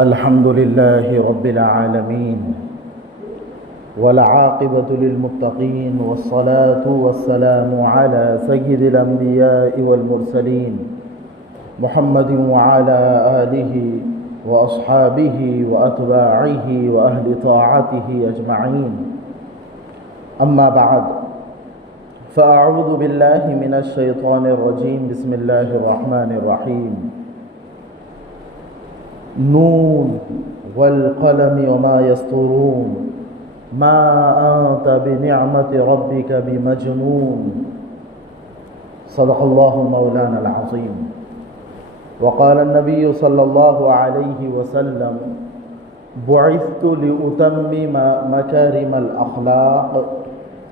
الحمد لله رب العالمين والعاقبة للمتقين والصلاة والسلام على سيد الأنبياء والمرسلين محمد وعلى آله وأصحابه وأتباعه وأهل طاعته أجمعين. أما بعد، فأعوذ بالله من الشيطان الرجيم. بسم الله الرحمن الرحيم. نون والقلم وما يسطرون ما أنت بنعمة ربك بمجنون. صدق الله مولانا العظيم. وقال النبي صلى الله عليه وسلم: بعثت لأتمم مكارم الأخلاق،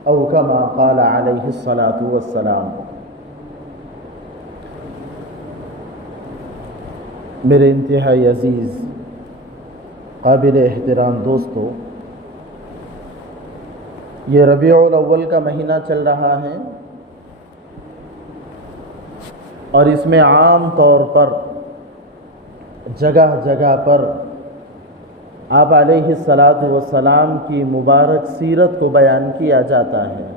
أو كما قال عليه الصلاة والسلام. میرے انتہائی عزیز قابل احترام دوستو، یہ ربیع الاول کا مہینہ چل رہا ہے اور اس میں عام طور پر جگہ جگہ پر آپ علیہ الصلاۃ والسلام کی مبارک سیرت کو بیان کیا جاتا ہے.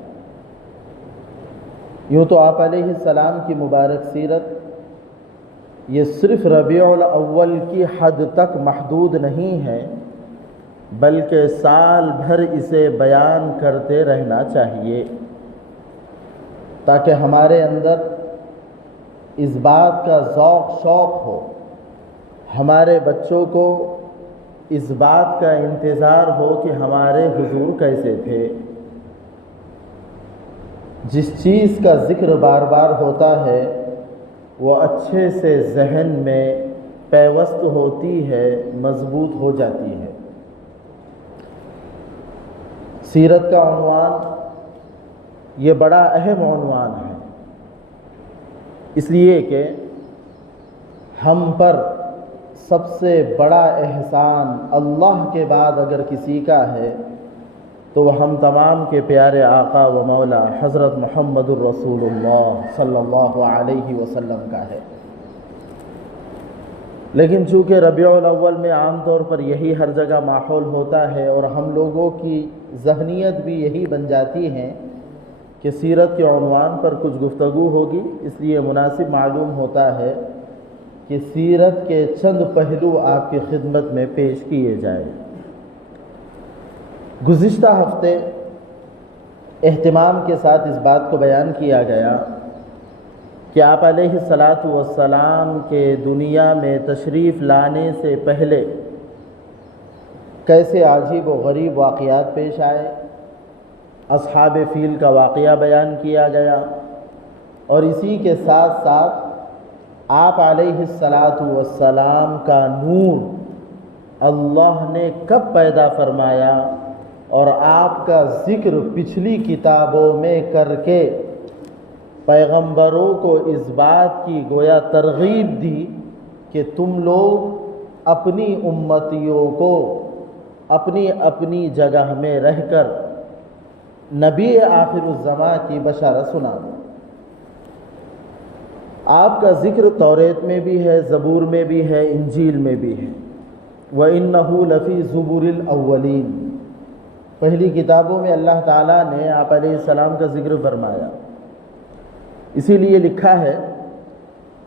یوں تو آپ علیہ السلام کی مبارک سیرت یہ صرف ربیع الاول کی حد تک محدود نہیں ہے، بلکہ سال بھر اسے بیان کرتے رہنا چاہیے تاکہ ہمارے اندر اس بات کا ذوق شوق ہو، ہمارے بچوں کو اس بات کا انتظار ہو کہ ہمارے حضور کیسے تھے. جس چیز کا ذکر بار بار ہوتا ہے وہ اچھے سے ذہن میں پیوست ہوتی ہے، مضبوط ہو جاتی ہے. سیرت کا عنوان یہ بڑا اہم عنوان ہے، اس لیے کہ ہم پر سب سے بڑا احسان اللہ کے بعد اگر کسی کا ہے تو وہ ہم تمام کے پیارے آقا و مولا حضرت محمد الرسول اللہ صلی اللہ علیہ وسلم کا ہے. لیکن چونکہ ربیع الاول میں عام طور پر یہی ہر جگہ ماحول ہوتا ہے اور ہم لوگوں کی ذہنیت بھی یہی بن جاتی ہے کہ سیرت کے عنوان پر کچھ گفتگو ہوگی، اس لیے مناسب معلوم ہوتا ہے کہ سیرت کے چند پہلو آپ کی خدمت میں پیش کیے جائیں. گزشتہ ہفتے اہتمام کے ساتھ اس بات کو بیان کیا گیا کہ آپ علیہ الصلاۃ والسلام کے دنیا میں تشریف لانے سے پہلے کیسے عجیب و غریب واقعات پیش آئے. اصحاب فیل کا واقعہ بیان کیا گیا اور اسی کے ساتھ ساتھ آپ علیہ الصلاۃ والسلام کا نور اللہ نے کب پیدا فرمایا اور آپ کا ذکر پچھلی کتابوں میں کر کے پیغمبروں کو اس بات کی گویا ترغیب دی کہ تم لوگ اپنی امتیوں کو اپنی اپنی جگہ میں رہ کر نبی آخر الزماں کی بشارت سنا دو. آپ کا ذکر توریت میں بھی ہے، زبور میں بھی ہے، انجیل میں بھی ہے. وَإِنَّهُ لَفِي زُبُرِ الْأَوَّلِينَ، پہلی کتابوں میں اللہ تعالیٰ نے آپ علیہ السلام کا ذکر فرمایا. اسی لیے لکھا ہے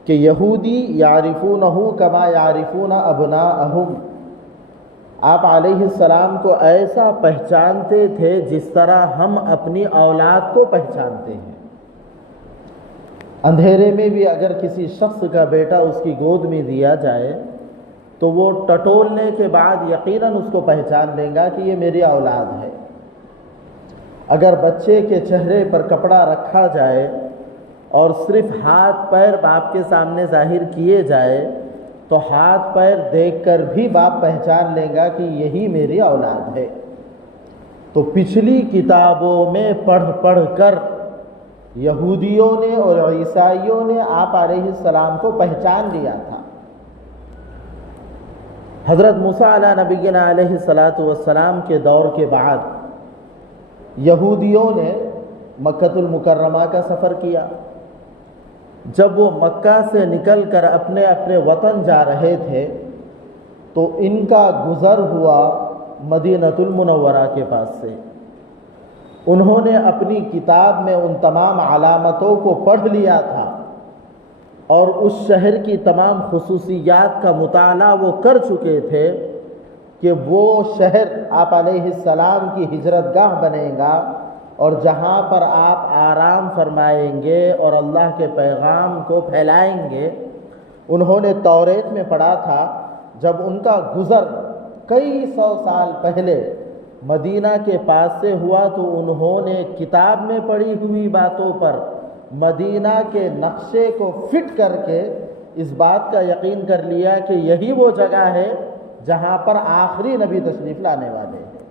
کہ یہودی یعرفونہ کما یعرفون ابناءہم، آپ علیہ السلام کو ایسا پہچانتے تھے جس طرح ہم اپنی اولاد کو پہچانتے ہیں. اندھیرے میں بھی اگر کسی شخص کا بیٹا اس کی گود میں دیا جائے تو وہ ٹٹولنے کے بعد یقیناً اس کو پہچان لیں گا کہ یہ میری اولاد ہے. اگر بچے کے چہرے پر کپڑا رکھا جائے اور صرف ہاتھ پیر باپ کے سامنے ظاہر کیے جائے تو ہاتھ پیر دیکھ کر بھی باپ پہچان لے گا کہ یہی میری اولاد ہے. تو پچھلی کتابوں میں پڑھ پڑھ کر یہودیوں نے اور عیسائیوں نے آپ علیہ السلام کو پہچان لیا تھا. حضرت موسیٰ علیہ نبینا علیہ الصلاۃ والسلام کے دور کے بعد یہودیوں نے مکۃ المکرمہ کا سفر کیا. جب وہ مکہ سے نکل کر اپنے اپنے وطن جا رہے تھے تو ان کا گزر ہوا مدینۃ المنورہ کے پاس سے. انہوں نے اپنی کتاب میں ان تمام علامتوں کو پڑھ لیا تھا اور اس شہر کی تمام خصوصیات کا مطالعہ وہ کر چکے تھے کہ وہ شہر آپ علیہ السلام کی ہجرت گاہ بنے گا اور جہاں پر آپ آرام فرمائیں گے اور اللہ کے پیغام کو پھیلائیں گے. انہوں نے توریت میں پڑھا تھا جب ان کا گزر کئی سو سال پہلے مدینہ کے پاس سے ہوا تو انہوں نے کتاب میں پڑھی ہوئی باتوں پر مدینہ کے نقشے کو فٹ کر کے اس بات کا یقین کر لیا کہ یہی وہ جگہ ہے جہاں پر آخری نبی تشریف لانے والے ہیں.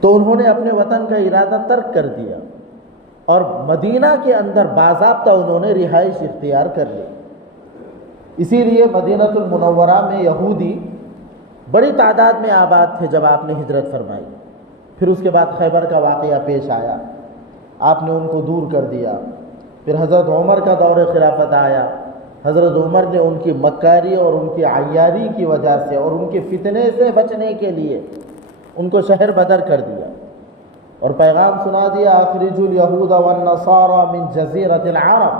تو انہوں نے اپنے وطن کا ارادہ ترک کر دیا اور مدینہ کے اندر باضابطہ انہوں نے رہائش اختیار کر لی. اسی لیے مدینۃ المنورہ میں یہودی بڑی تعداد میں آباد تھے جب آپ نے ہجرت فرمائی. پھر اس کے بعد خیبر کا واقعہ پیش آیا، آپ نے ان کو دور کر دیا. پھر حضرت عمر کا دور خلافت آیا، حضرت عمر نے ان کی مکاری اور ان کی عیاری کی وجہ سے اور ان کے فتنے سے بچنے کے لیے ان کو شہر بدر کر دیا اور پیغام سنا دیا اخرجوا اليهود والنصارى من جزیرۃ العرب،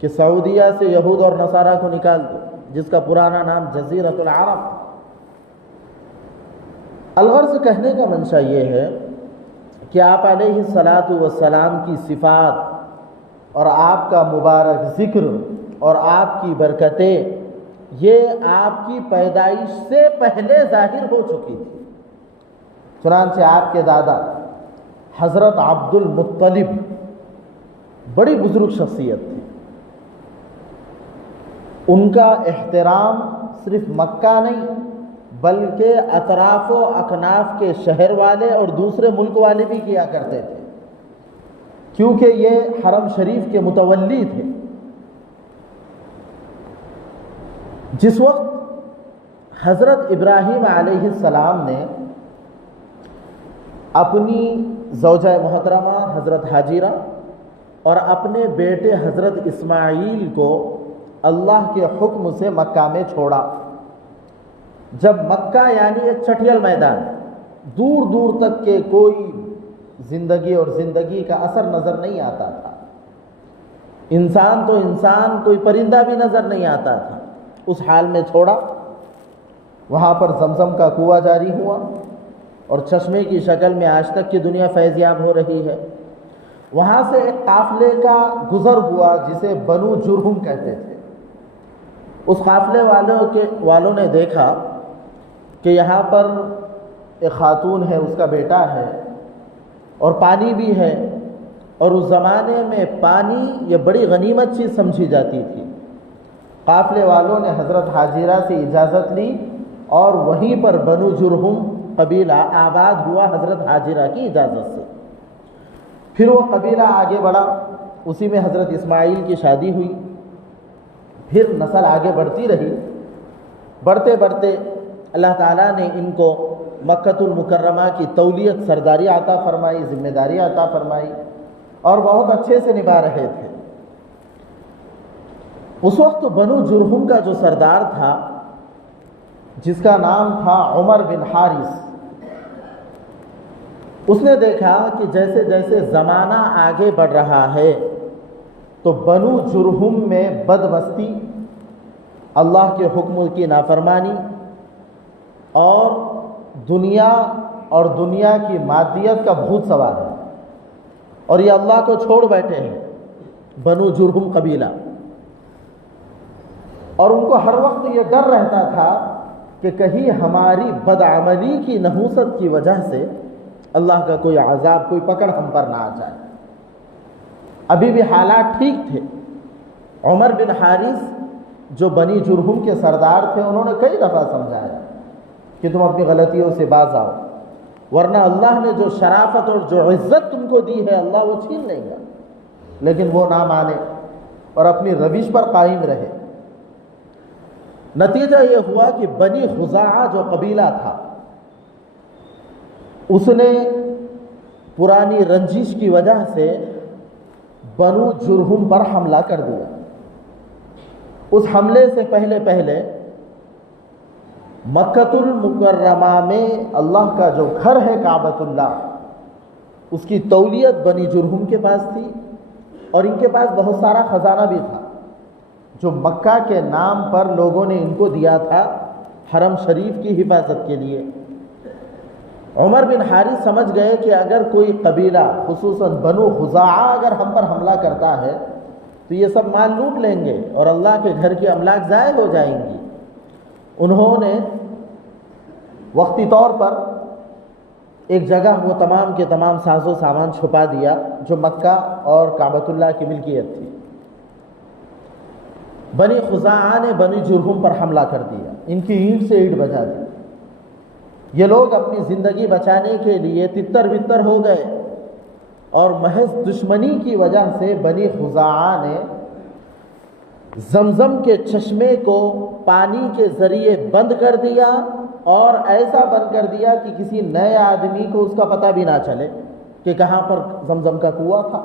کہ سعودیہ سے یہود اور نصارہ کو نکال دو جس کا پرانا نام جزیرۃ العرب. الغرض کہنے کا منشا یہ ہے کہ آپ علیہ الصلاۃ والسلام کی صفات اور آپ کا مبارک ذکر اور آپ کی برکتیں یہ آپ کی پیدائش سے پہلے ظاہر ہو چکی تھی. چنانچہ آپ کے دادا حضرت عبد المطلب بڑی بزرگ شخصیت تھی. ان کا احترام صرف مکہ نہیں بلکہ اطراف و اکناف کے شہر والے اور دوسرے ملک والے بھی کیا کرتے تھے، کیونکہ یہ حرم شریف کے متولی تھے. جس وقت حضرت ابراہیم علیہ السلام نے اپنی زوجہ محترمہ حضرت حاجرہ اور اپنے بیٹے حضرت اسماعیل کو اللہ کے حکم سے مکہ میں چھوڑا، جب مکہ یعنی ایک چٹھیل میدان، دور دور تک کے کوئی زندگی اور زندگی کا اثر نظر نہیں آتا تھا، انسان تو انسان، کوئی پرندہ بھی نظر نہیں آتا تھا، اس حال میں چھوڑا. وہاں پر زمزم کا کنواں جاری ہوا اور چشمے کی شکل میں آج تک کی دنیا فیض یاب ہو رہی ہے. وہاں سے ایک قافلے کا گزر ہوا جسے بنو جرہم کہتے تھے. اس قافلے والوں نے دیکھا کہ یہاں پر ایک خاتون ہے، اس کا بیٹا ہے اور پانی بھی ہے، اور اس زمانے میں پانی یہ بڑی غنیمت چیز سمجھی جاتی تھی. قافلے والوں نے حضرت حاجرہ سے اجازت لی اور وہیں پر بنو جرہم قبیلہ آباد ہوا حضرت حاجرہ کی اجازت سے. پھر وہ قبیلہ آگے بڑھا، اسی میں حضرت اسماعیل کی شادی ہوئی، پھر نسل آگے بڑھتی رہی. بڑھتے بڑھتے اللہ تعالیٰ نے ان کو مکۃ المکرمہ کی تولیت سرداری عطا فرمائی، ذمہ داری عطا فرمائی اور بہت اچھے سے نبھا رہے تھے. اس وقت بنو جرہم کا جو سردار تھا جس کا نام تھا عمر بن حارث، اس نے دیکھا کہ جیسے جیسے زمانہ آگے بڑھ رہا ہے تو بنو جرہم میں بدمستی، اللہ کے حکم کی نافرمانی اور دنیا کی مادیت کا بھوت سوار ہے، اور یہ اللہ کو چھوڑ بیٹھے ہیں بنو جرہم قبیلہ. اور ان کو ہر وقت یہ ڈر رہتا تھا کہ کہیں ہماری بدعملی کی نحوست کی وجہ سے اللہ کا کوئی عذاب، کوئی پکڑ ہم پر نہ آ جائے. ابھی بھی حالات ٹھیک تھے. عمر بن حارث جو بنی جرہم کے سردار تھے، انہوں نے کئی دفعہ سمجھایا کہ تم اپنی غلطیوں سے باز آؤ، ورنہ اللہ نے جو شرافت اور جو عزت تم کو دی ہے اللہ وہ چھین لے گا. لیکن وہ نہ مانے اور اپنی روش پر قائم رہے. نتیجہ یہ ہوا کہ بنی خزاعہ جو قبیلہ تھا اس نے پرانی رنجش کی وجہ سے بنو جرہم پر حملہ کر دیا. اس حملے سے پہلے مکۃ المکرمہ میں اللہ کا جو گھر ہے کعبۃ اللہ، اس کی تولیت بنی جرہم کے پاس تھی، اور ان کے پاس بہت سارا خزانہ بھی تھا جو مکہ کے نام پر لوگوں نے ان کو دیا تھا حرم شریف کی حفاظت کے لیے۔ عمر بن حارث سمجھ گئے کہ اگر کوئی قبیلہ خصوصاً بنو خزاعہ اگر ہم پر حملہ کرتا ہے تو یہ سب مال لوٹ لیں گے اور اللہ کے گھر کی املاک ضائع ہو جائیں گی۔ انہوں نے وقتی طور پر ایک جگہ وہ تمام کے تمام ساز و سامان چھپا دیا جو مکہ اور کعبۃ اللہ کی ملکیت تھی۔ بنی خزاعہ نے بنی جرہم پر حملہ کر دیا، ان کی اینٹ سے اینٹ بجا دی۔ یہ لوگ اپنی زندگی بچانے کے لیے تتر بتر ہو گئے، اور محض دشمنی کی وجہ سے بنی خزاعہ نے زمزم کے چشمے کو پانی کے ذریعے بند کر دیا، اور ایسا بند کر دیا کہ کسی نئے آدمی کو اس کا پتہ بھی نہ چلے کہ کہاں پر زمزم کا کنواں تھا۔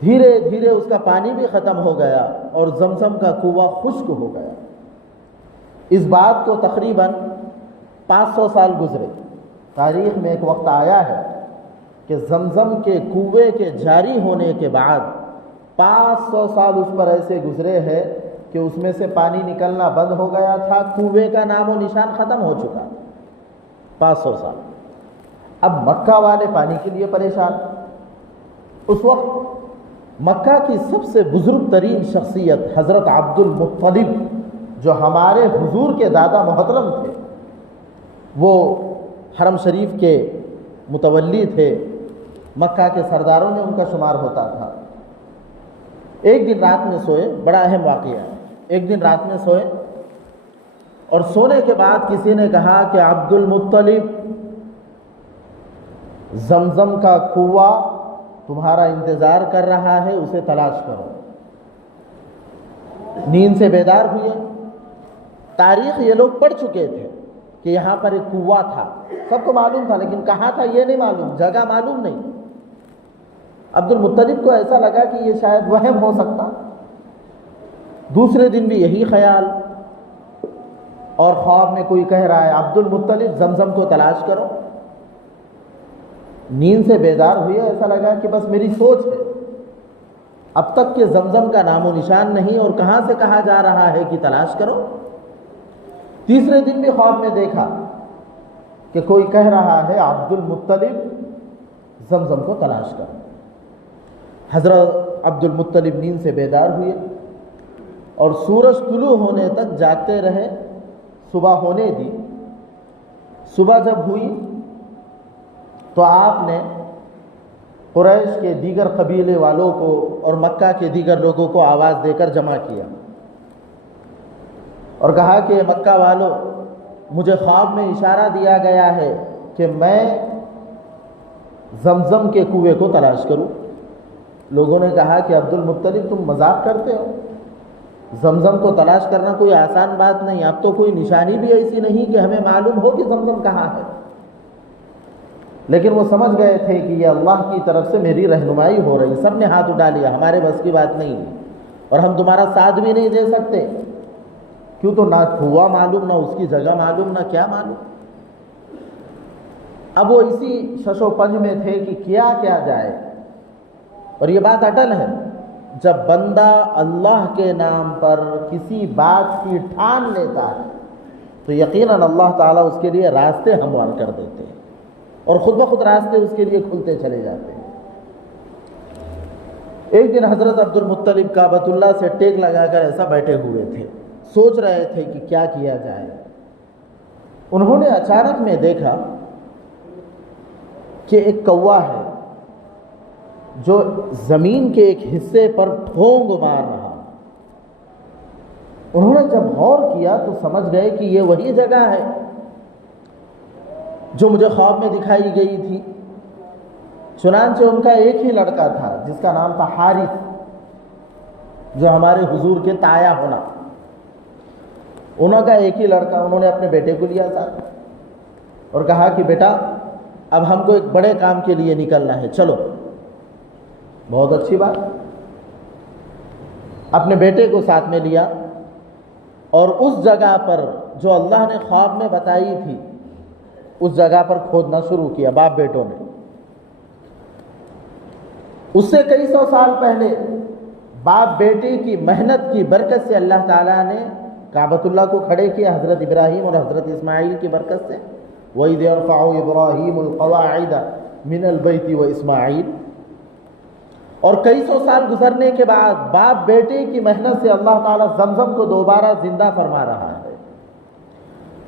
دھیرے دھیرے اس کا پانی بھی ختم ہو گیا اور زمزم کا کنواں خشک ہو گیا۔ اس بات کو تقریباً 500 سال گزرے۔ تاریخ میں ایک وقت آیا ہے کہ زمزم کے کنویں کے جاری ہونے کے بعد 500 سال اس پر ایسے گزرے ہیں کہ اس میں سے پانی نکلنا بند ہو گیا تھا، کنویں کا نام و نشان ختم ہو چکا۔ 500 سال۔ اب مکہ والے پانی کے لیے پریشان۔ اس وقت مکہ کی سب سے بزرگ ترین شخصیت حضرت عبد المطلب، جو ہمارے حضور کے دادا محترم تھے، وہ حرم شریف کے متولی تھے، مکہ کے سرداروں میں ان کا شمار ہوتا تھا۔ ایک دن رات میں سوئے، بڑا اہم واقعہ ہے۔ ایک دن رات میں سوئے اور سونے کے بعد کسی نے کہا کہ عبد المطلب، زمزم کا کنواں تمہارا انتظار کر رہا ہے، اسے تلاش کرو۔ نیند سے بیدار ہوئے۔ تاریخ یہ لوگ پڑھ چکے تھے کہ یہاں پر ایک کنواں تھا، سب کو معلوم تھا، لیکن کہاں تھا یہ نہیں معلوم، جگہ معلوم نہیں۔ عبد المطلب کو ایسا لگا کہ یہ شاید وہم ہو سکتا۔ دوسرے دن بھی یہی خیال، اور خواب میں کوئی کہہ رہا ہے عبد المطلب زمزم کو تلاش کرو۔ نیند سے بیدار ہوئے، ایسا لگا کہ بس میری سوچ ہے، اب تک کہ زمزم کا نام و نشان نہیں، اور کہاں سے کہا جا رہا ہے کہ تلاش کرو۔ تیسرے دن بھی خواب میں دیکھا کہ کوئی کہہ رہا ہے عبد المطلب زمزم کو تلاش کرو۔ حضرت عبد المطلب نیند سے بیدار ہوئے اور سورج طلوع ہونے تک جاگتے رہے، صبح ہونے دی۔ صبح جب ہوئی تو آپ نے قریش کے دیگر قبیلے والوں کو اور مکہ کے دیگر لوگوں کو آواز دے کر جمع کیا اور کہا کہ مکہ والوں، مجھے خواب میں اشارہ دیا گیا ہے کہ میں زمزم کے کنویں کو تلاش کروں۔ لوگوں نے کہا کہ عبد المطلب تم مذاق کرتے ہو، زمزم کو تلاش کرنا کوئی آسان بات نہیں، اب تو کوئی نشانی بھی ایسی نہیں کہ ہمیں معلوم ہو کہ زمزم کہاں ہے۔ لیکن وہ سمجھ گئے تھے کہ یہ اللہ کی طرف سے میری رہنمائی ہو رہی۔ سب نے ہاتھ اٹھا لیا، ہمارے بس کی بات نہیں ہے، اور ہم تمہارا ساتھ بھی نہیں دے سکتے، کیوں تو نہ کنواں معلوم، نہ اس کی جگہ معلوم، نہ کیا معلوم۔ اب وہ اسی شش و پنج میں تھے کہ کیا جائے۔ اور یہ بات اٹل ہے، جب بندہ اللہ کے نام پر کسی بات کی ٹھان لیتا ہے تو یقیناً اللہ تعالیٰ اس کے لیے راستے ہموار کر دیتے ہیں، اور خود بخود راستے اس کے لیے کھلتے چلے جاتے ہیں۔ ایک دن حضرت عبد المطلب کعبۃ اللہ سے ٹیک لگا کر ایسا بیٹھے ہوئے تھے، سوچ رہے تھے کہ کیا کیا جائے۔ انہوں نے اچانک میں دیکھا کہ ایک کوا ہے جو زمین کے ایک حصے پر ٹھونگ مار رہا۔ انہوں نے جب غور کیا تو سمجھ گئے کہ یہ وہی جگہ ہے جو مجھے خواب میں دکھائی گئی تھی۔ چنانچہ ان کا ایک ہی لڑکا تھا جس کا نام تھا حارث، جو ہمارے حضور کے تایا ہونا، انہوں کا ایک ہی لڑکا۔ انہوں نے اپنے بیٹے کو لیا تھا اور کہا کہ بیٹا اب ہم کو ایک بڑے کام کے لیے نکلنا ہے، چلو۔ بہت اچھی بات۔ اپنے بیٹے کو ساتھ میں لیا اور اس جگہ پر جو اللہ نے خواب میں بتائی تھی اس جگہ پر کھودنا شروع کیا باپ بیٹوں نے۔ اس سے کئی سو سال پہلے باپ بیٹے کی محنت کی برکت سے اللہ تعالیٰ نے کعبۃ اللہ کو کھڑے کیا، حضرت ابراہیم اور حضرت اسماعیل کی برکت سے۔ وَإِذْ يَرْفَعُ إِبْرَاهِيمُ الْقَوَاعِدَ مِنَ الْبَيْتِ وَإِسْمَاعِيلُ۔ اور کئی سو سال گزرنے کے بعد باپ بیٹے کی محنت سے اللہ تعالیٰ زمزم کو دوبارہ زندہ فرما رہا ہے۔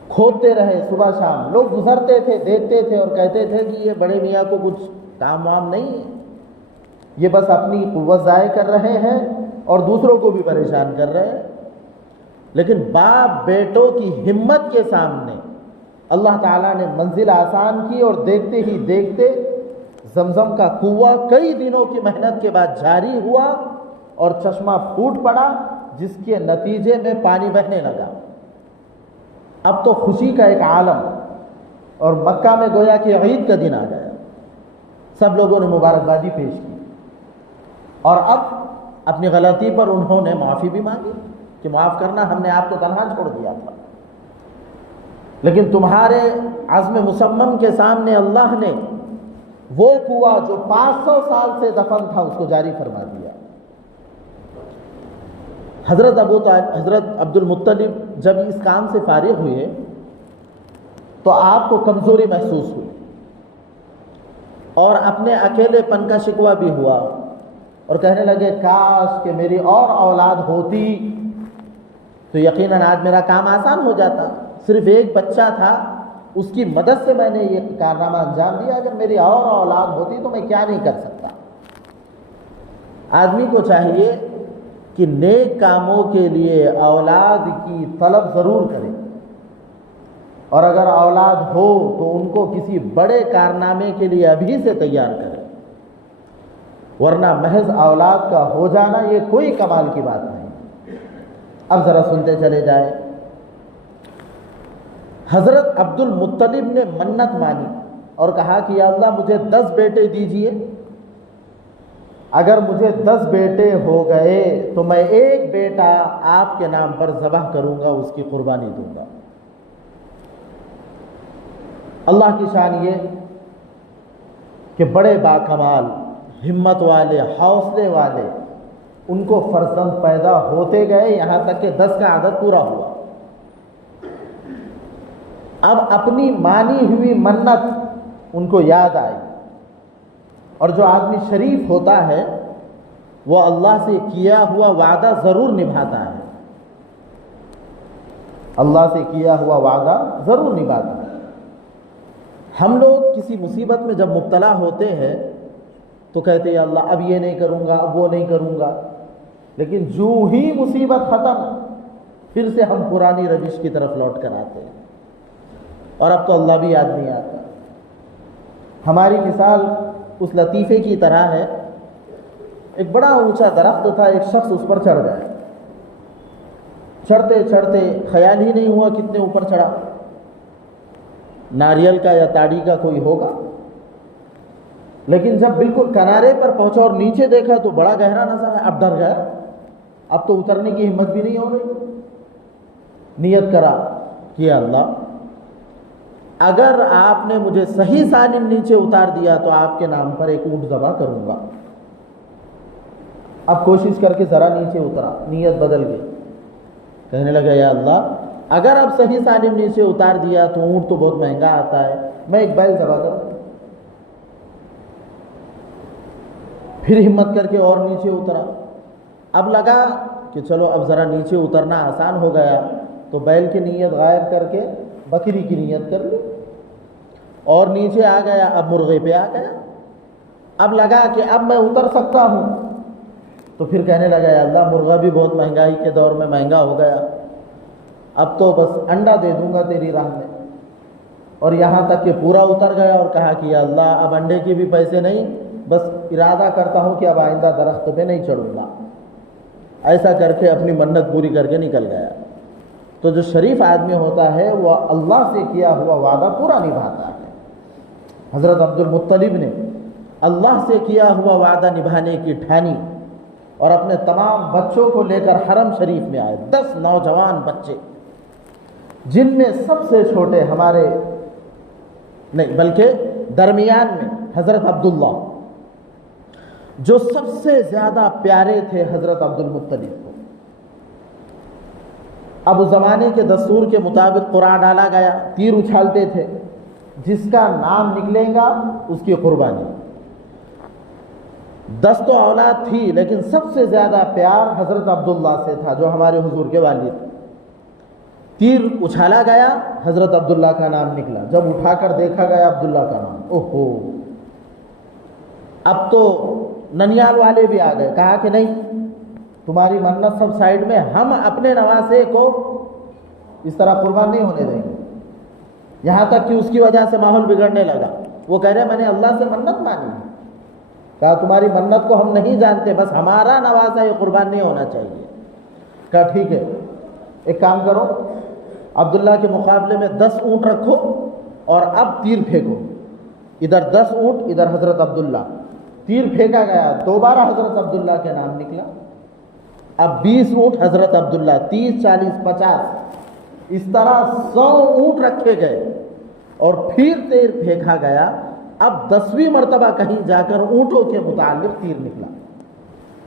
کھودتے رہے صبح شام، لوگ گزرتے تھے دیکھتے تھے اور کہتے تھے کہ یہ بڑے میاں کو کچھ کام وام نہیں ہے، یہ بس اپنی قوت ضائع کر رہے ہیں اور دوسروں کو بھی پریشان کر رہے ہیں۔ لیکن باپ بیٹوں کی ہمت کے سامنے اللہ تعالیٰ نے منزل آسان کی اور دیکھتے ہی دیکھتے زمزم کا کنواں کئی دنوں کی محنت کے بعد جاری ہوا اور چشمہ پھوٹ پڑا، جس کے نتیجے میں پانی بہنے لگا۔ اب تو خوشی کا ایک عالم، اور مکہ میں گویا کہ عید کا دن آ گیا، سب لوگوں نے مبارکبادی پیش کی، اور اب اپنی غلطی پر انہوں نے معافی بھی مانگی کہ معاف کرنا، ہم نے آپ کو تنہا چھوڑ دیا تھا، لیکن تمہارے عزم مصمم کے سامنے اللہ نے وہ کنواں جو 500 سال سے دفن تھا اس کو جاری فرما دیا۔ حضرت عبد المطلب جب اس کام سے فارغ ہوئے تو آپ کو کمزوری محسوس ہوئی اور اپنے اکیلے پن کا شکوہ بھی ہوا، اور کہنے لگے کاش کہ میری اور اولاد ہوتی تو یقیناً آج میرا کام آسان ہو جاتا، صرف ایک بچہ تھا، اس کی مدد سے میں نے یہ کارنامہ انجام دیا، اگر میری اور اولاد ہوتی تو میں کیا نہیں کر سکتا۔ آدمی کو چاہیے کہ نیک کاموں کے لیے اولاد کی طلب ضرور کرے، اور اگر اولاد ہو تو ان کو کسی بڑے کارنامے کے لیے ابھی سے تیار کرے، ورنہ محض اولاد کا ہو جانا یہ کوئی کمال کی بات نہیں۔ اب ذرا سنتے چلے جائیں۔ حضرت عبد المطلب نے منت مانی اور کہا کہ یا اللہ مجھے 10 بیٹے دیجئے، اگر مجھے 10 بیٹے ہو گئے تو میں ایک بیٹا آپ کے نام پر ذبح کروں گا، اس کی قربانی دوں گا۔ اللہ کی شان یہ کہ بڑے باکمال، ہمت والے، حوصلے والے، ان کو فرزند پیدا ہوتے گئے، یہاں تک کہ 10 کا عدد پورا ہوا۔ اب اپنی مانی ہوئی منت ان کو یاد آئی، اور جو آدمی شریف ہوتا ہے وہ اللہ سے کیا ہوا وعدہ ضرور نبھاتا ہے، اللہ سے کیا ہوا وعدہ ضرور نبھاتا ہے۔ ہم لوگ کسی مصیبت میں جب مبتلا ہوتے ہیں تو کہتے ہیں اللہ اب یہ نہیں کروں گا، اب وہ نہیں کروں گا، لیکن جو ہی مصیبت ختم پھر سے ہم پرانی روش کی طرف لوٹ کر آتے ہیں، اور اب تو اللہ بھی یاد نہیں آتا۔ ہماری مثال اس لطیفے کی طرح ہے، ایک بڑا اونچا درخت تھا، ایک شخص اس پر چڑھ گیا، چڑھتے چڑھتے خیال ہی نہیں ہوا کتنے اوپر چڑھا، ناریل کا یا تاڑی کا کوئی ہوگا، لیکن جب بالکل کنارے پر پہنچا اور نیچے دیکھا تو بڑا گہرا نظر آیا، اب ڈر گیا، اب تو اترنے کی ہمت بھی نہیں ہو رہی۔ نیت کرا کہ اللہ اگر آپ نے مجھے صحیح سالم نیچے اتار دیا تو آپ کے نام پر ایک اونٹ ذبح کروں گا۔ اب کوشش کر کے ذرا نیچے اترا، نیت بدل گئی، کہنے لگا یا اللہ اگر آپ صحیح سالم نیچے اتار دیا تو اونٹ تو بہت مہنگا آتا ہے، میں ایک بیل ذبح کروں۔ پھر ہمت کر کے اور نیچے اترا، اب لگا کہ چلو اب ذرا نیچے اترنا آسان ہو گیا، تو بیل کی نیت غائب کر کے بکری کی نیت کر لی، اور نیچے آ گیا، اب مرغے پہ آ گیا، اب لگا کہ اب میں اتر سکتا ہوں، تو پھر کہنے لگا یا اللہ مرغا بھی بہت مہنگائی کے دور میں مہنگا ہو گیا، اب تو بس انڈا دے دوں گا تیری راہ میں، اور یہاں تک کہ پورا اتر گیا اور کہا کہ یا اللہ اب انڈے کے بھی پیسے نہیں، بس ارادہ کرتا ہوں کہ اب آئندہ درخت پہ نہیں چڑھوں گا۔ ایسا کر کے اپنی منت پوری کر کے نکل گیا۔ تو جو شریف آدمی ہوتا ہے وہ اللہ سے کیا ہوا وعدہ پورا نبھاتا ہے۔ حضرت عبد المطلب نے اللہ سے کیا ہوا وعدہ نبھانے کی ٹھانی اور اپنے تمام بچوں کو لے کر حرم شریف میں آئے، 10 نوجوان بچے جن میں سب سے چھوٹے ہمارے نہیں بلکہ درمیان میں حضرت عبداللہ، جو سب سے زیادہ پیارے تھے حضرت عبد المطلب کو۔ اب اس زمانے کے دستور کے مطابق قرعہ ڈالا گیا، تیر اچھالتے تھے، جس کا نام نکلے گا اس کی قربانی۔ 10 تو اولاد تھی لیکن سب سے زیادہ پیار حضرت عبداللہ سے تھا جو ہمارے حضور کے والد۔ تیر اچھالا گیا، حضرت عبداللہ کا نام نکلا۔ جب اٹھا کر دیکھا گیا عبداللہ کا نام، اوہو، اب تو ننیال والے بھی آ گئے، کہا کہ نہیں، تمہاری منت سب سائیڈ میں، ہم اپنے نواسے کو اس طرح قربان نہیں ہونے دیں گے۔ یہاں تک کہ اس کی وجہ سے ماحول بگڑنے لگا۔ وہ کہہ رہے میں نے اللہ سے منت مانی ہے۔ کہا تمہاری منت کو ہم نہیں جانتے، بس ہمارا نواسا یہ قربان نہیں ہونا چاہیے۔ کہا ٹھیک ہے، ایک کام کرو، عبداللہ کے مقابلے میں 10 اونٹ رکھو اور اب تیر پھینکو۔ ادھر 10 اونٹ، ادھر حضرت عبداللہ۔ تیر پھینکا گیا، دوبارہ حضرت عبداللہ کے نام نکلا۔ اب 20 اونٹ حضرت عبداللہ، 30، 40، 50، اس طرح 100 اونٹ رکھے گئے اور پھر تیر پھینکا گیا۔ اب 10ویں مرتبہ کہیں جا کر اونٹوں کے متعلق تیر نکلا۔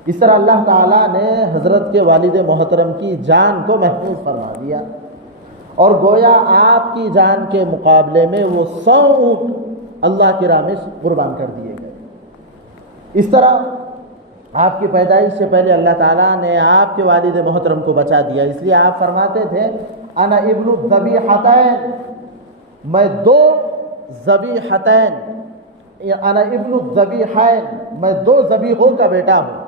اس طرح اللہ تعالیٰ نے حضرت کے والد محترم کی جان کو محفوظ فرما دیا، اور گویا آپ کی جان کے مقابلے میں وہ 100 اونٹ اللہ کی راہ میں قربان کر دیے گئے۔ اس طرح آپ کی پیدائش سے پہلے اللہ تعالیٰ نے آپ کے والد محترم کو بچا دیا۔ اس لیے آپ فرماتے تھے انا ابن الذبیحتین، میں 2 ذبیحتین، انا ابن الذبیحین، میں 2 ذبیحوں کا بیٹا ہوں۔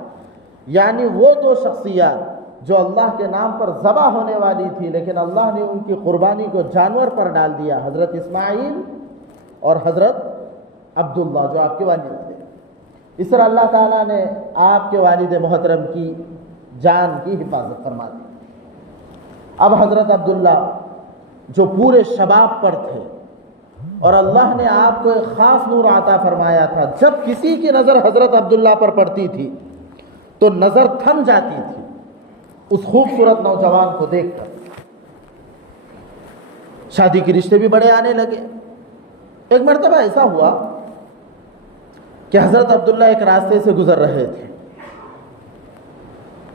یعنی وہ 2 شخصیات جو اللہ کے نام پر ذبح ہونے والی تھی، لیکن اللہ نے ان کی قربانی کو جانور پر ڈال دیا، حضرت اسماعیل اور حضرت عبداللہ جو آپ کے والد تھے۔ اس طرح اللہ تعالیٰ نے آپ کے والد محترم کی جان کی حفاظت فرما دی۔ اب حضرت عبداللہ جو پورے شباب پر تھے، اور اللہ نے آپ کو ایک خاص نور عطا فرمایا تھا، جب کسی کی نظر حضرت عبداللہ پر پڑتی تھی تو نظر تھم جاتی تھی اس خوبصورت نوجوان کو دیکھ کر۔ شادی کے رشتے بھی بڑے آنے لگے۔ ایک مرتبہ ایسا ہوا کہ حضرت عبداللہ ایک راستے سے گزر رہے تھے،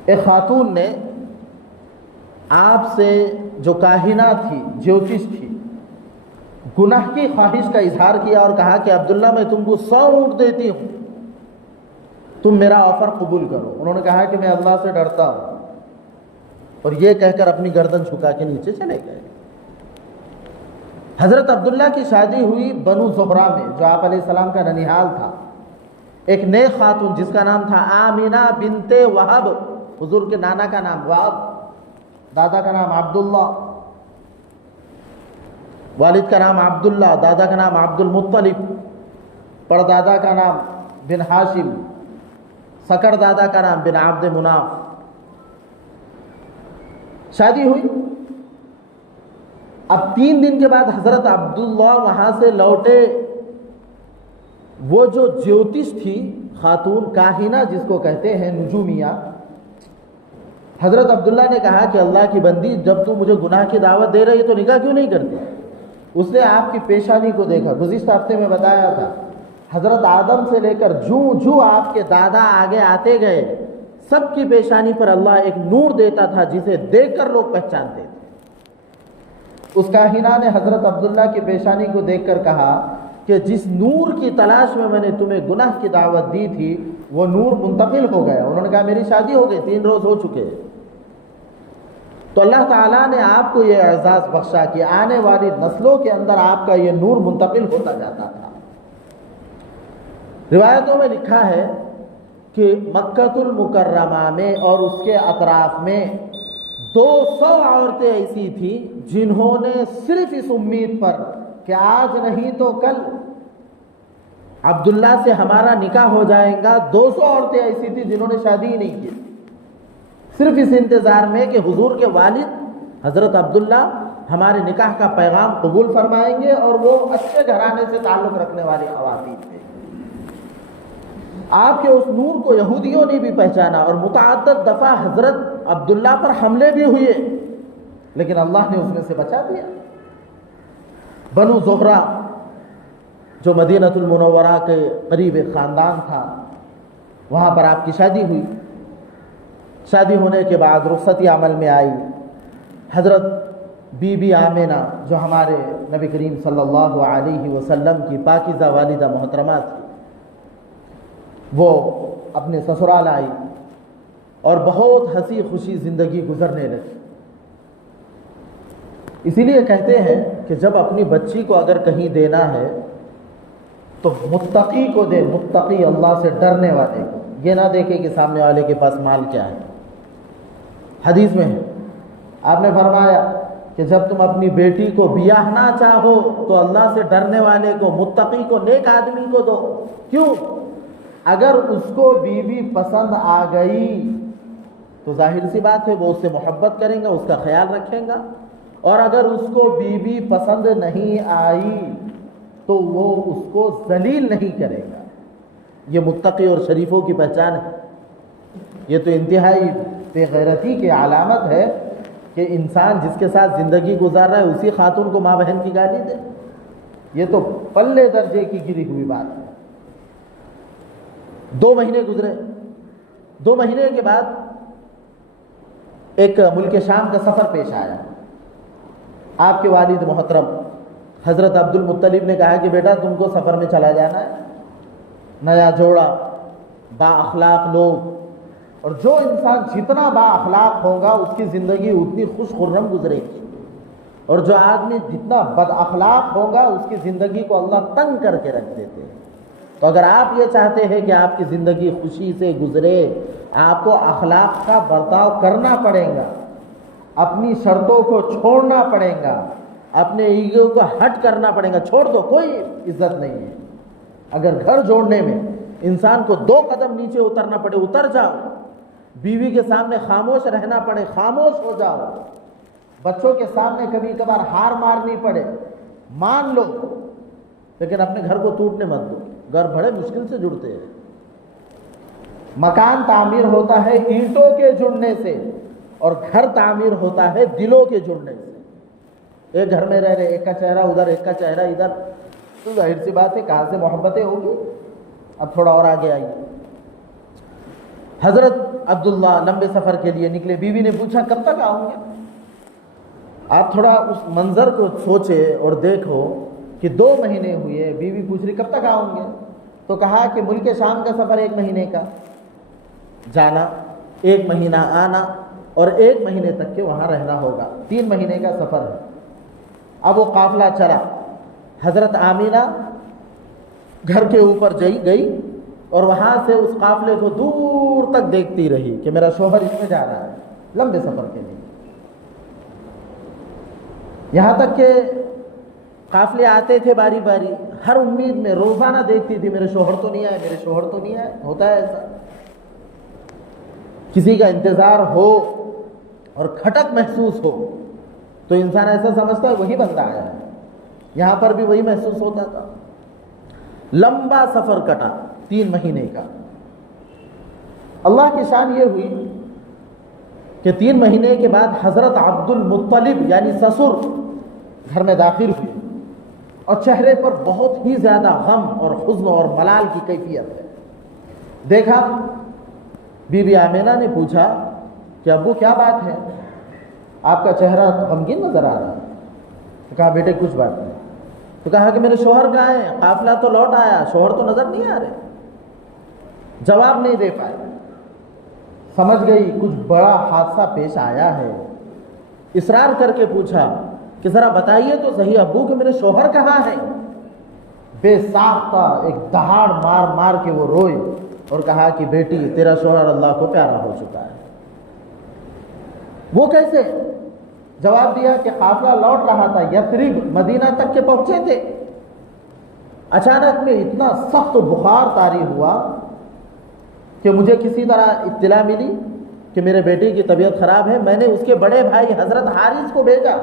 ایک خاتون نے آپ سے جو کاہنہ تھی، جیوتش تھی، گناہ کی خواہش کا اظہار کیا اور کہا کہ عبداللہ میں تم کو 100 اونٹ دیتی ہوں، تم میرا آفر قبول کرو۔ انہوں نے کہا کہ میں اللہ سے ڈرتا ہوں، اور یہ کہہ کر اپنی گردن جھکا کے نیچے چلے گئے۔ حضرت عبداللہ کی شادی ہوئی بنو زہرہ میں، جو آپ علیہ السلام کا ننیحال تھا۔ ایک نیک خاتون جس کا نام تھا آمینہ بنت وہب، حضور کے نانا کا نام وہب، دادا کا نام عبداللہ، والد کا نام عبداللہ، دادا کا نام عبد المطلب، پردادا کا نام بن ہاشم، سکر دادا کا نام بن عبد مناف۔ شادی ہوئی۔ اب 3 دن کے بعد حضرت عبداللہ وہاں سے لوٹے۔ وہ جو جیوتش تھی، خاتون کاہنہ جس کو کہتے ہیں، نجومیہ، حضرت عبداللہ نے کہا کہ اللہ کی بندی، جب تم مجھے گناہ کی دعوت دے رہی تو نکاح کیوں نہیں کرتی؟ اس نے آپ کی پیشانی کو دیکھا۔ گزشتہ ہفتے میں بتایا تھا، حضرت آدم سے لے کر جو آپ کے دادا آگے آتے گئے، سب کی پیشانی پر اللہ ایک نور دیتا تھا جسے دیکھ کر لوگ پہچانتے تھے۔ اس کاہنہ نے حضرت عبداللہ کی پیشانی کو دیکھ کر کہا کہ جس نور کی تلاش میں نے تمہیں گناہ کی دعوت دی تھی وہ نور منتقل ہو گیا۔ انہوں نے کہا میری شادی ہو گئی، 3 روز ہو چکے۔ تو اللہ تعالیٰ نے آپ کو یہ اعزاز بخشا کہ آنے والی نسلوں کے اندر آپ کا یہ نور منتقل ہوتا جاتا تھا۔ روایتوں میں لکھا ہے کہ مکہ المکرمہ میں اور اس کے اطراف میں 200 عورتیں ایسی تھیں جنہوں نے صرف اس امید پر کہ آج نہیں تو کل عبداللہ سے ہمارا نکاح ہو جائے گا، 200 عورتیں ایسی تھیں جنہوں نے شادی ہی نہیں کی، صرف اس انتظار میں کہ حضور کے والد حضرت عبداللہ ہمارے نکاح کا پیغام قبول فرمائیں گے، اور وہ اچھے گھرانے سے تعلق رکھنے والی خواتین تھے۔ آپ کے اس نور کو یہودیوں نے بھی پہچانا اور متعدد دفعہ حضرت عبداللہ پر حملے بھی ہوئے، لیکن اللہ نے اس میں سے بچا دیا۔ بنو زہرہ جو مدینہ المنورہ کے قریب ایک خاندان تھا، وہاں پر آپ کی شادی ہوئی۔ شادی ہونے کے بعد رخصتی عمل میں آئی۔ حضرت بی بی آمنہ جو ہمارے نبی کریم صلی اللہ علیہ وسلم کی پاکیزہ والدہ محترمہ تھی، وہ اپنے سسرال آئی اور بہت ہنسی خوشی زندگی گزرنے لگی۔ اسی لیے کہتے ہیں کہ جب اپنی بچی کو اگر کہیں دینا ہے تو متقی کو دے، متقی اللہ سے ڈرنے والے کو، یہ نہ دیکھے کہ سامنے والے کے پاس مال کیا ہے۔ حدیث میں ہے، آپ نے فرمایا کہ جب تم اپنی بیٹی کو بیاہنا چاہو تو اللہ سے ڈرنے والے کو، متقی کو، نیک آدمی کو دو۔ کیوں؟ اگر اس کو بیوی پسند آ گئی تو ظاہر سی بات ہے وہ اس سے محبت کریں گا، اس کا خیال رکھیں گا، اور اگر اس کو بیوی پسند نہیں آئی تو وہ اس کو ذلیل نہیں کرے گا۔ یہ متقی اور شریفوں کی پہچان ہے۔ یہ تو انتہائی بے غیرتی کی علامت ہے کہ انسان جس کے ساتھ زندگی گزار رہا ہے اسی خاتون کو ماں بہن کی گالی دے۔ یہ تو پلے درجے کی گری ہوئی بات ہے۔ 2 مہینے گزرے۔ 2 مہینے کے بعد ایک ملک شام کا سفر پیش آیا۔ آپ کے والد محترم حضرت عبد المطلب نے کہا کہ بیٹا تم کو سفر میں چلا جانا ہے، نیا جوڑا، با اخلاق لوگ، اور جو انسان جتنا با اخلاق ہوگا اس کی زندگی اتنی خوش خرم گزرے گی، اور جو آدمی جتنا بد اخلاق ہوگا اس کی زندگی کو اللہ تنگ کر کے رکھ دیتے ہیں۔ تو اگر آپ یہ چاہتے ہیں کہ آپ کی زندگی خوشی سے گزرے، آپ کو اخلاق کا برتاؤ کرنا پڑے گا، اپنی شرطوں کو چھوڑنا پڑے گا، اپنے ایگو کو ہٹ کرنا پڑے گا۔ چھوڑ دو، کوئی عزت نہیں ہے۔ اگر گھر جوڑنے میں انسان کو 2 قدم نیچے اترنا پڑے، اتر جاؤ۔ بیوی کے سامنے خاموش رہنا پڑے، خاموش ہو جاؤ۔ بچوں کے سامنے کبھی کبھار ہار مارنی پڑے، مان لو، لیکن اپنے گھر کو ٹوٹنے مت دو۔ گھر بڑے مشکل سے جڑتے ہیں۔ مکان تعمیر ہوتا ہے اینٹوں کے جڑنے سے، اور گھر تعمیر ہوتا ہے دلوں کے جڑنے سے۔ ایک گھر میں رہ رہے، ایک کا چہرہ ادھر، ایک کا چہرہ ادھر، تو ظاہر سی بات ہے کہاں سے محبتیں ہوگی۔ اب تھوڑا اور آگے آئیے۔ حضرت عبداللہ لمبے سفر کے لیے نکلے۔ بیوی نے پوچھا کب تک آؤں گے؟ آپ تھوڑا اس منظر کو سوچے اور دیکھو کہ 2 مہینے ہوئے، بیوی پوچھ رہی کب تک آؤں گے؟ تو کہا کہ ملک شام کا سفر 1 مہینے کا جانا، 1 مہینہ آنا، اور 1 مہینے تک کے وہاں رہنا ہوگا۔ 3 مہینے کا سفر ہے۔ اب وہ قافلہ چلا۔ حضرت آمینہ گھر کے اوپر گئی اور وہاں سے اس قافلے کو دور تک دیکھتی رہی کہ میرا شوہر اس میں جا رہا ہے لمبے سفر کے لیے۔ یہاں تک کہ قافلے آتے تھے باری باری، ہر امید میں روزانہ دیکھتی تھی میرے شوہر تو نہیں آئے، میرے شوہر تو نہیں آئے۔ ہوتا ہے ایسا، کسی کا انتظار ہو اور کھٹک محسوس ہو تو انسان ایسا سمجھتا ہے وہی بندہ آیا ہے۔ یہاں پر بھی وہی محسوس ہوتا تھا۔ لمبا سفر کٹا 3 مہینے کا۔ اللہ کی شان یہ ہوئی کہ 3 مہینے کے بعد حضرت عبد المطلب یعنی سسر گھر میں داخل ہوئے، اور چہرے پر بہت ہی زیادہ غم اور حزن اور ملال کی کیفیت ہے۔ دیکھا، بی بی آمینہ نے پوچھا کہ ابو کیا بات ہے، آپ کا چہرہ غمگین نظر آ رہا ہے۔ تو کہا بیٹے کچھ بات نہیں۔ تو کہا کہ میرے شوہر کہاں ہیں؟ قافلہ تو لوٹ آیا، شوہر تو نظر نہیں آ رہے۔ جواب نہیں دے پائے۔ سمجھ گئی کچھ بڑا حادثہ پیش آیا ہے۔ اصرار کر کے پوچھا کہ ذرا بتائیے تو صحیح ابو کہ میرے شوہر کہاں ہیں؟ بے ساختہ ایک دہاڑ مار مار کے وہ روئے اور کہا کہ بیٹی تیرا شوہر اللہ کو پیارا ہو چکا ہے۔ وہ کیسے؟ جواب دیا کہ قافلہ لوٹ رہا تھا، یثرب مدینہ تک کے پہنچے تھے، اچانک میں اتنا سخت بخار طاری ہوا کہ مجھے کسی طرح اطلاع ملی کہ میرے بیٹے کی طبیعت خراب ہے۔ میں نے اس کے بڑے بھائی حضرت حارث کو بھیجا۔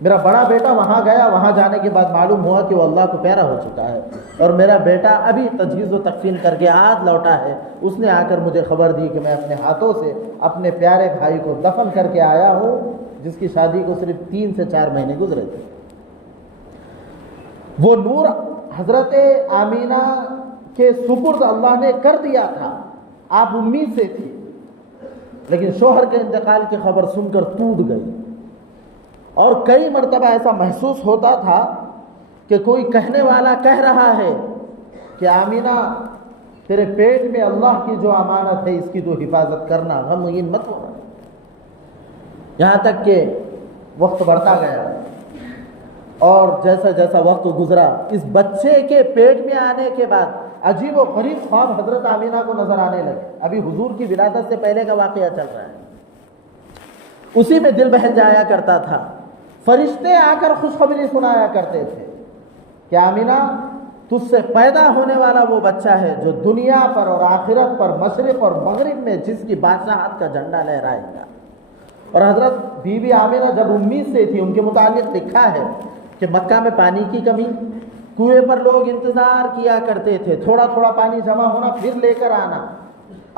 میرا بڑا بیٹا وہاں گیا، وہاں جانے کے بعد معلوم ہوا کہ وہ اللہ کو پیارا ہو چکا ہے، اور میرا بیٹا ابھی تجہیز و تکفین کر کے آج لوٹا ہے۔ اس نے آ کر مجھے خبر دی کہ میں اپنے ہاتھوں سے اپنے پیارے بھائی کو دفن کر کے آیا ہوں۔ جس کی شادی کو صرف 3 سے 4 مہینے گزرے تھے. وہ نور حضرت آمینہ کے سپرد اللہ نے کر دیا تھا. آپ امید سے تھی، لیکن شوہر کے انتقال کی خبر سن کر ٹوٹ گئی. اور کئی مرتبہ ایسا محسوس ہوتا تھا کہ کوئی کہنے والا کہہ رہا ہے کہ آمینہ تیرے پیٹ میں اللہ کی جو امانت ہے اس کی تو حفاظت کرنا، غمگین مت ہونا. یہاں تک کہ وقت بڑھتا گیا اور جیسا جیسا وقت گزرا، اس بچے کے پیٹ میں آنے کے بعد عجیب و غریب خواب حضرت آمینہ کو نظر آنے لگے. ابھی حضور کی ولادت سے پہلے کا واقعہ چل رہا ہے. اسی میں دل بہل جایا کرتا تھا. فرشتے آ کر خوشخبری سنایا کرتے تھے کہ آمینہ تجھ سے پیدا ہونے والا وہ بچہ ہے جو دنیا پر اور آخرت پر، مشرق اور مغرب میں جس کی بادشاہت کا جھنڈا لہرائے گا. اور حضرت بی بی آمینہ جب امید سے تھی، ان کے متعلق لکھا ہے کہ مکہ میں پانی کی کمی، کنویں پر لوگ انتظار کیا کرتے تھے، تھوڑا تھوڑا پانی جمع ہونا پھر لے کر آنا.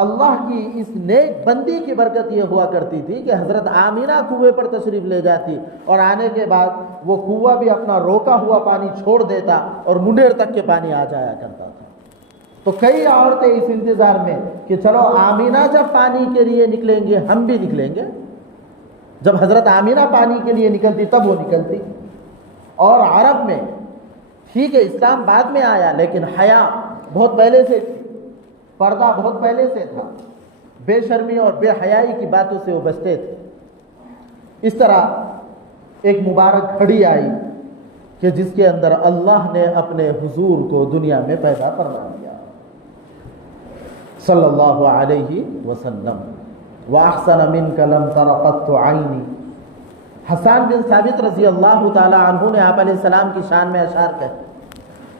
اللہ کی اس نیک بندی کی برکت یہ ہوا کرتی تھی کہ حضرت آمینہ کنویں پر تشریف لے جاتی اور آنے کے بعد وہ کنواں بھی اپنا روکا ہوا پانی چھوڑ دیتا اور منڈیر تک کے پانی آ جایا کرتا تھا. تو کئی عورتیں اس انتظار میں کہ چلو آمینہ جب پانی کے لیے نکلیں گے ہم بھی نکلیں گے. جب حضرت آمینہ پانی کے لیے نکلتی تب وہ نکلتی. اور عرب میں ٹھیک ہے اسلام بعد میں آیا، لیکن حیا بہت پہلے سے تھی، پردہ بہت پہلے سے تھا. بے شرمی اور بے حیائی کی باتوں سے وہ بچتے تھے. اس طرح ایک مبارک گھڑی آئی کہ جس کے اندر اللہ نے اپنے حضور کو دنیا میں پیدا فرما دیا صلی اللہ علیہ وسلم. وَأَحْسَنَ مِنْكَ لَمْ تَرَ قَطُّ عَيْنِي. حسان بن ثابت رضی اللہ تعالی عنہ نے آپ علیہ السلام کی شان میں اشعار کہے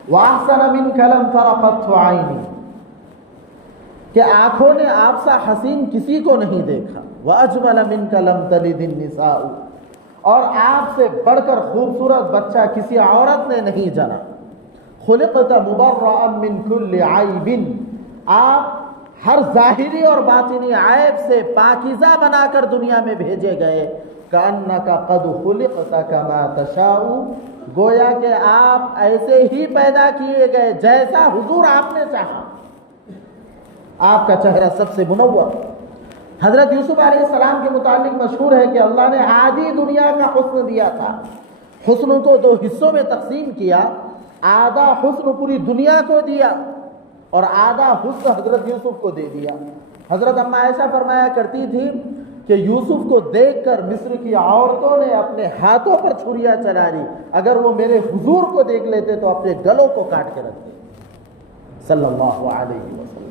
وَأَحْسَنَ مِنْكَ لَمْ تَرَ قَطُّ عَيْنِي کہ آنکھوں نے آپ سا حسین کسی کو نہیں دیکھا. وَأَجْمَلَ مِنْكَ لَمْ تَلِدِ النِّسَاءُ اور آپ سے بڑھ کر خوبصورت بچہ کسی عورت نے نہیں جنا. خُلِقْتَ مُبَرَّأً مِنْ كُلِّ عَيْبٍ آپ ہر ظاہری اور باطنی عیب سے پاکیزہ بنا کر دنیا میں بھیجے گئے. كَأَنَّكَ قَدْ خُلِقْتَ كَمَا تَشَاءُ گویا کہ آپ ایسے ہی پیدا کیے گئے جیسا حضور آپ نے چاہا. آپ کا چہرہ سب سے منور. حضرت یوسف علیہ السلام کے متعلق مشہور ہے کہ اللہ نے آدھی دنیا کا حسن دیا تھا. حسن کو 2 حصوں میں تقسیم کیا. آدھا حسن پوری دنیا کو دیا اور آدھا حسن حضرت یوسف کو دے دیا. حضرت اما عائشہ فرمایا کرتی تھی کہ یوسف کو دیکھ کر مصر کی عورتوں نے اپنے hاتھوں پر چھریاں چلا لی. اگر وہ میرے حضور کو دیکھ لیتے تو اپنے گلوں کو کاٹ کے رکھتے صلی اللہ علیہ وسلم.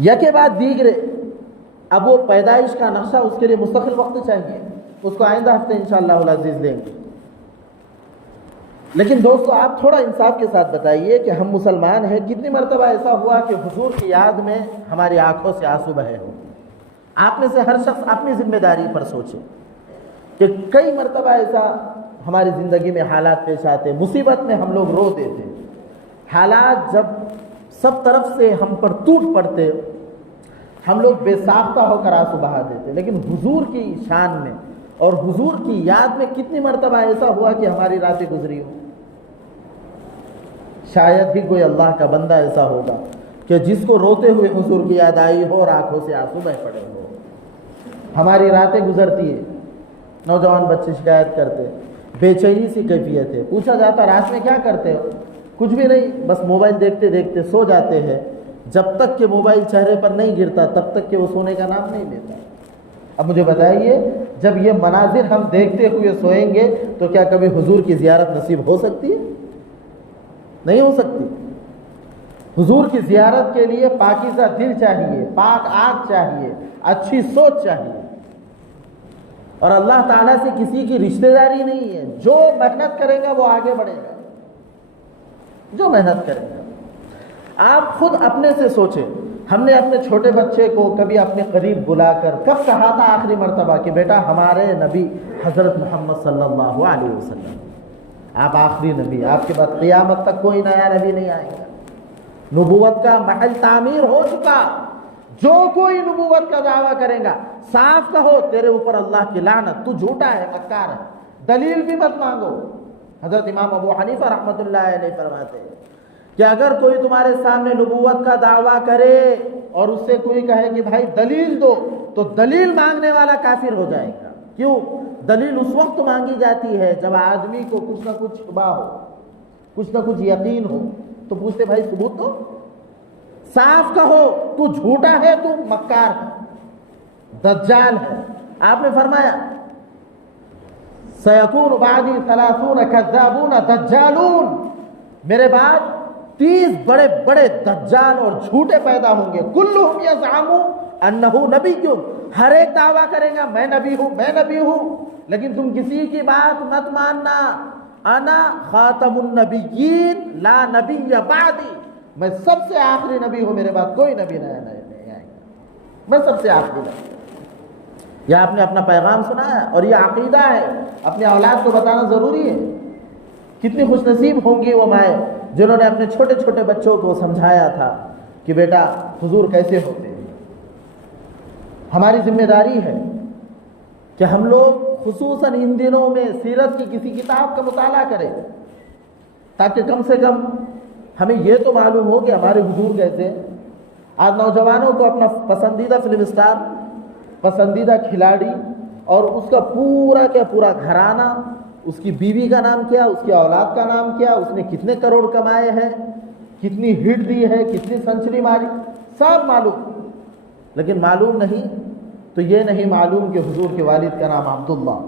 یکے بعد دیگرے. اب وہ پیدائش کا نقشہ اس کے لیے مستقل وقت چاہیے، اس کو آئندہ ہفتے انشاءاللہ العزیز دیں گے. لیکن دوستو آپ تھوڑا انصاف کے ساتھ بتائیے کہ ہم مسلمان ہیں، کتنی مرتبہ ایسا ہوا کہ حضور کی یاد میں ہماری آنکھوں سے آنسو بہے ہو. آپ میں سے ہر شخص اپنی ذمہ داری پر سوچے کہ کئی مرتبہ ایسا ہماری زندگی میں حالات پیش آتے، مصیبت میں ہم لوگ رو دیتے. حالات جب سب طرف سے ہم پر ٹوٹ پڑتے ہم لوگ بے ساختہ ہو کر آنسو بہا دیتے. لیکن حضور کی شان میں اور حضور کی یاد میں کتنی مرتبہ ایسا ہوا کہ ہماری راتیں گزری ہوں. شاید ہی کوئی اللہ کا بندہ ایسا ہوگا کہ جس کو روتے ہوئے حضور کی یاد آئی ہو اور آنکھوں سے آنسو بہ پڑے ہو. ہماری راتیں گزرتی ہے، نوجوان بچے شکایت کرتے، بے چینی سی کیفیت ہے. پوچھا جاتا رات میں کیا کرتے ہو؟ کچھ بھی نہیں، بس موبائل دیکھتے دیکھتے سو جاتے ہیں. جب تک کہ موبائل چہرے پر نہیں گرتا تب تک کہ وہ سونے کا نام نہیں لیتا. اب مجھے بتائیے جب یہ مناظر ہم دیکھتے ہوئے سوئیں گے تو کیا کبھی حضور کی زیارت نصیب ہو سکتی ہے؟ نہیں ہو سکتی. حضور کی زیارت کے لیے پاکیزہ دل چاہیے، پاک آنکھ چاہیے، اچھی سوچ چاہیے. اور اللہ تعالیٰ سے کسی کی رشتہ داری نہیں ہے. جو محنت کرے گا وہ آگے بڑھے گا، جو محنت کرے گا. آپ خود اپنے سے سوچیں، ہم نے اپنے چھوٹے بچے کو کبھی اپنے قریب بلا کر کب کہا تھا آخری مرتبہ کہ بیٹا ہمارے نبی حضرت محمد صلی اللہ علیہ وسلم آپ آخری نبی، آپ کے بعد قیامت تک کوئی نیا نبی نہیں آئے گا. نبوت کا محل تعمیر ہو چکا. جو کوئی نبوت کا دعویٰ کرے گا صاف کہو تیرے اوپر اللہ کی لعنت، تو جھوٹا ہے، مکار ہے، دلیل بھی مت مانگو۔ حضرت امام ابو حنیفہ رحمۃ اللہ علیہ فرماتے ہیں کہ اگر کوئی تمہارے سامنے نبوت کا دعویٰ کرے اور اس سے کوئی کہے کہ بھائی دلیل دو، تو دلیل مانگنے والا کافر ہو جائے گا۔ کیوں؟ دلیل اس وقت مانگی جاتی ہے جب آدمی کو کچھ نہ کچھ شبہ ہو، کچھ نہ کچھ یقین ہو، تو پوچھتے بھائی ثبوت دو، صاف کہو تو جھوٹا ہے، تو مکار ہے، دجال ہے۔ آپ نے فرمایا سیکون بعدی 30 کذابون دجالون، میرے بعد 30 بڑے بڑے دجال اور جھوٹے پیدا ہوں گے، کلہم یزعم انہ نبی، ہر ایک دعویٰ کرے گا میں نبی ہوں، میں نبی ہوں، لیکن تم کسی کی بات مت ماننا، انا خاتم النبیین لا نبی بعدی، میں سب سے آخری نبی ہوں، میرے بعد کوئی نبی نہیں آئے گا، میں سب سے آخری نبی۔ یہ آپ نے اپنا پیغام سنایا اور یہ عقیدہ ہے، اپنے اولاد کو بتانا ضروری ہے۔ کتنی خوش نصیب ہوں گی وہ مائیں جنہوں نے اپنے چھوٹے چھوٹے بچوں کو سمجھایا تھا کہ بیٹا حضور کیسے ہوتے ہیں۔ ہماری ذمہ داری ہے کہ ہم لوگ خصوصاً ان دنوں میں سیرت کی کسی کتاب کا مطالعہ کریں، تاکہ کم سے کم ہمیں یہ تو معلوم ہو کہ ہمارے حضور کیسے ہیں۔ آج نوجوانوں کو اپنا پسندیدہ فلم اسٹار، پسندیدہ کھلاڑی اور اس کا پورا کا پورا گھرانہ، اس کی بیوی کا نام کیا، اس کی اولاد کا نام کیا، اس نے کتنے کروڑ کمائے ہیں، کتنی ہٹ دی ہے، کتنی سنچری ماری، سب معلوم، لیکن معلوم نہیں تو یہ نہیں معلوم کہ حضور کے والد کا نام عبداللہ،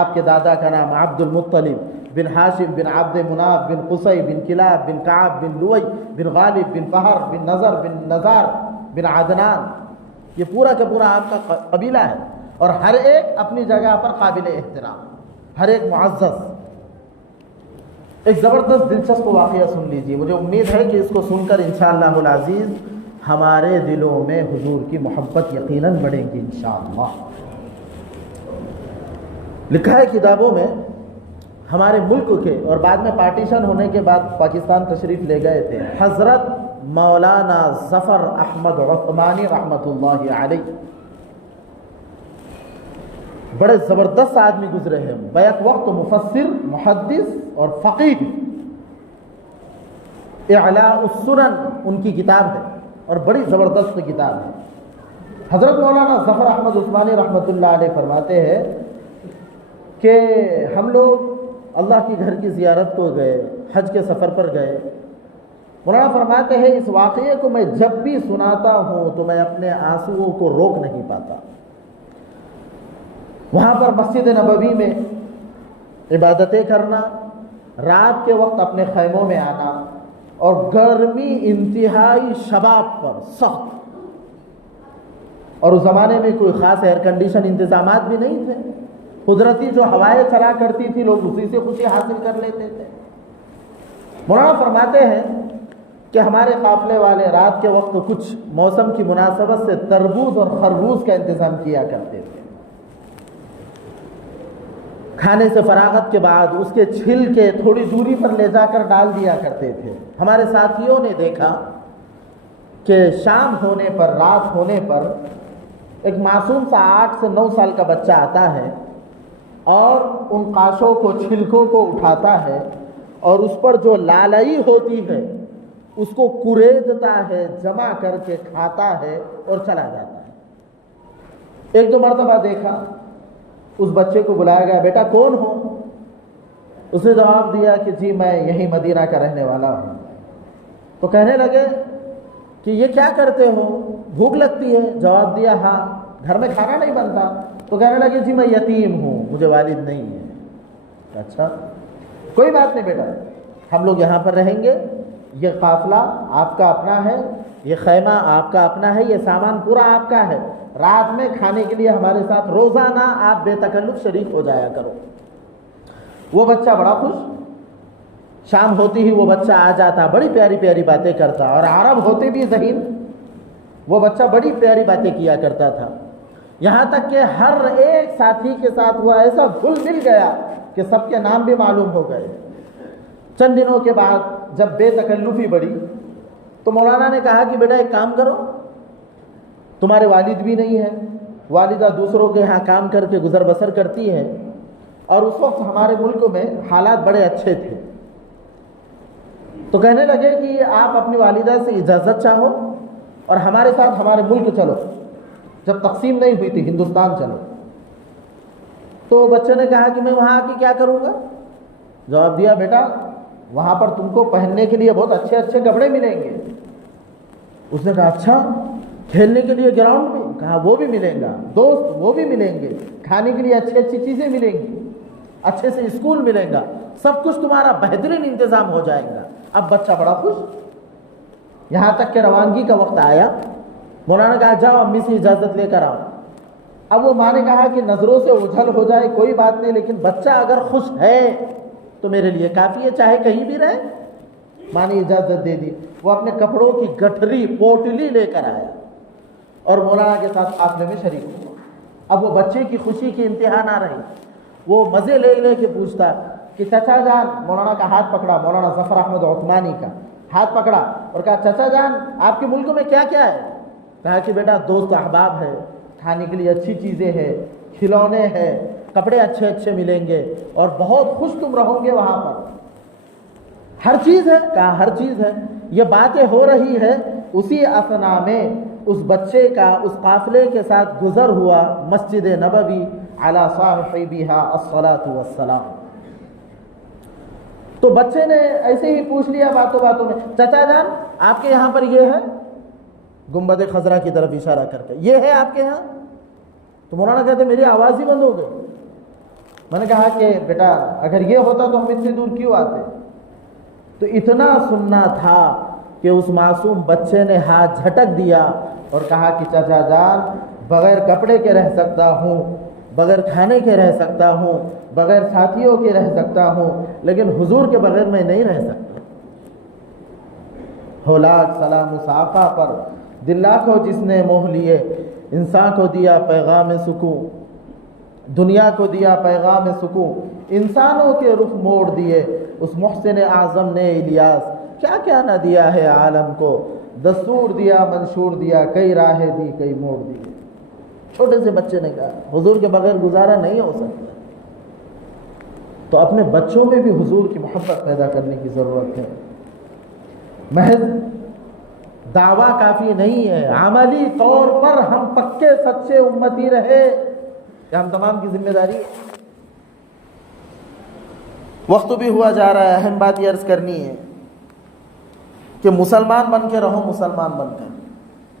آپ کے دادا کا نام عبد المطلب بن ہاشم بن عبد مناف بن قصی بن کلاب بن کعب بن لوئی بن غالب بن فہر بن نظر بن نزار بن عدنان، یہ پورا کا پورا آپ کا قبیلہ ہے، اور ہر ایک اپنی جگہ پر قابل احترام، ہر ایک معزز۔ ایک زبردست دلچسپ واقعہ سن لیجیے، مجھے امید ہے کہ اس کو سن کر انشاءاللہ العزیز ہمارے دلوں میں حضور کی محبت یقیناً بڑھے گی انشاءاللہ۔ لکھا ہے کتابوں میں، ہمارے ملک کے اور بعد میں پارٹیشن ہونے کے بعد پاکستان تشریف لے گئے تھے حضرت مولانا ظفر احمد عثمانی رحمۃ اللہ علیہ، بڑے زبردست آدمی گزرے ہیں، بیک وقت مفسر، محدث اور فقیہ۔ اعلاء السنن ان کی کتاب ہے اور بڑی زبردست کتاب ہے۔ حضرت مولانا ظفر احمد عثمانی رحمۃ اللہ علیہ فرماتے ہیں کہ ہم لوگ اللہ کے گھر کی زیارت کو گئے، حج کے سفر پر گئے۔ مولانا فرماتے ہیں اس واقعے کو میں جب بھی سناتا ہوں تو میں اپنے آنسوؤں کو روک نہیں پاتا۔ وہاں پر مسجد نبوی میں عبادتیں کرنا، رات کے وقت اپنے خیموں میں آنا، اور گرمی انتہائی شباب پر سخت، اور اس زمانے میں کوئی خاص ایئر کنڈیشن انتظامات بھی نہیں تھے، قدرتی جو ہوائیں چلا کرتی تھی لوگ اسی سے خوشی حاصل کر لیتے تھے۔ مولانا فرماتے ہیں کہ ہمارے قافلے والے رات کے وقت کچھ موسم کی مناسبت سے تربوز اور خربوز کا انتظام کیا کرتے تھے۔ کھانے سے فراغت کے بعد اس کے چھلکے تھوڑی دوری پر لے جا کر ڈال دیا کرتے تھے۔ ہمارے ساتھیوں نے دیکھا کہ شام ہونے پر، رات ہونے پر ایک معصوم سا 8 سے 9 سال کا بچہ آتا ہے اور ان قاشوں کو، چھلکوں کو اٹھاتا ہے اور اس پر جو لالائی ہوتی ہے اس کو کریدتا ہے، جمع کر کے کھاتا ہے اور چلا جاتا ہے۔ ایک دو مرتبہ دیکھا، اس بچے کو بلایا گیا، بیٹا کون ہو؟ اس نے جواب دیا کہ جی میں یہی مدینہ کا رہنے والا ہوں۔ تو کہنے لگے کہ یہ کیا کرتے ہو، بھوک لگتی ہے؟ جواب دیا ہاں، گھر میں کھانا نہیں بنتا؟ تو کہنے لگے جی میں یتیم ہوں، مجھے والد نہیں ہے۔ اچھا کوئی بات نہیں بیٹا، ہم لوگ یہاں پر رہیں گے، یہ قافلہ آپ کا اپنا ہے، یہ خیمہ آپ کا اپنا ہے، یہ سامان پورا آپ کا ہے، رات میں کھانے کے لیے ہمارے ساتھ روزانہ آپ بے تکلف شریک ہو جایا کرو۔ وہ بچہ بڑا خوش، شام ہوتی ہی وہ بچہ آ جاتا، بڑی پیاری پیاری باتیں کرتا، اور عرب ہوتے بھی ذہین، وہ بچہ بڑی پیاری باتیں کیا کرتا تھا، یہاں تک کہ ہر ایک ساتھی کے ساتھ وہ ایسا گھل مل گیا کہ سب کے نام بھی معلوم ہو گئے۔ چند دنوں کے بعد جب بے تکلفی بڑھی تو مولانا نے کہا کہ بیٹا ایک کام کرو، تمہارے والد بھی نہیں ہیں، والدہ دوسروں کے یہاں کام کر کے گزر بسر کرتی ہے، اور اس وقت ہمارے ملک میں حالات بڑے اچھے تھے، تو کہنے لگے کہ آپ اپنی والدہ سے اجازت چاہو اور ہمارے ساتھ ہمارے ملک چلو، جب تقسیم نہیں ہوئی تھی ہندوستان چلو۔ تو بچے نے کہا کہ میں وہاں آ کے کیا کروں گا؟ جواب دیا بیٹا وہاں پر تم کو پہننے کے لیے بہت اچھے اچھے کپڑے ملیں گے۔ اس نے کہا اچھا، کھیلنے کے لیے گراؤنڈ بھی؟ کہا وہ بھی ملیں گا، دوست وہ بھی ملیں گے، کھانے کے لیے اچھی اچھی چیزیں ملیں گی، اچھے سے اسکول ملیں گا، سب کچھ تمہارا بہترین انتظام ہو جائے گا۔ اب بچہ بڑا خوش، یہاں تک کہ روانگی کا وقت آیا، مولانا کہا جاؤ امی سے اجازت لے کر آؤ۔ اب وہ ماں نے کہا کہ نظروں سے اوجھل ہو جائے کوئی بات نہیں، لیکن بچہ اگر خوش ہے تو میرے لیے کافی ہے، چاہے کہیں بھی رہے۔ ماں نے اجازت دے دی، وہ اپنے کپڑوں کی گٹھری پوٹلی لے کر آیا اور مولانا کے ساتھ قافلے میں شریک ہوا۔ اب وہ بچے کی خوشی کی انتہا نہ رہی، وہ مزے لے لے کے پوچھتا کہ چچا جان، مولانا کا ہاتھ پکڑا، مولانا ظفر احمد عثمانی کا ہاتھ پکڑا اور کہا چچا جان آپ کے ملک میں کیا کیا ہے؟ کہا کہ بیٹا دوست احباب ہے، کھانے کے لیے اچھی چیزیں ہیں، کھلونے ہیں، کپڑے اچھے اچھے ملیں گے اور بہت خوش تم رہو گے وہاں پر، ہر چیز ہے۔ کہا ہر چیز ہے۔ یہ باتیں ہو رہی ہے، اسی اثنا میں اس بچے کا اس قافلے کے ساتھ گزر ہوا مسجد نبوی علی صاحبہا الصلاۃ والسلام۔ تو بچے نے ایسے ہی پوچھ لیا باتوں باتوں میں، چچا جان آپ کے یہاں پر یہ ہے، گنبد خضرا کی طرف اشارہ کر کے، یہ ہے آپ کے یہاں؟ تو مولانا کہتے میری آواز ہی بند ہو گئی۔ میں نے کہا کہ بیٹا اگر یہ ہوتا تو ہم اتنی دور کیوں آتے؟ تو اتنا سننا تھا کہ اس معصوم بچے نے ہاتھ جھٹک دیا اور کہا کہ چچا جان بغیر کپڑے کے رہ سکتا ہوں، بغیر کھانے کے رہ سکتا ہوں، بغیر ساتھیوں کے رہ سکتا ہوں، لیکن حضور کے بغیر میں نہیں رہ سکتا۔ ہو لاکھ سلام اس آقا پر، دل لاکھوں جس نے موہ لیے، انسان کو دیا پیغام سکون، دنیا کو دیا پیغام سکون، انسانوں کے رخ موڑ دیے اس محسن اعظم نے الیاس، کیا کیا نہ دیا ہے عالم کو، دستور دیا منشور دیا، کئی راہیں دی کئی موڑ دی۔ چھوٹے سے بچے نے کہا حضور کے بغیر گزارا نہیں ہو سکتا۔ تو اپنے بچوں میں بھی حضور کی محبت پیدا کرنے کی ضرورت ہے۔ محض دعویٰ کافی نہیں ہے، عملی طور پر ہم پکے سچے امتی رہے، کہ ہم تمام کی ذمہ داری ہے۔ وقت بھی ہوا جا رہا ہے، اہم بات یہ عرض کرنی ہے کہ مسلمان بن کے رہو، مسلمان بن کر،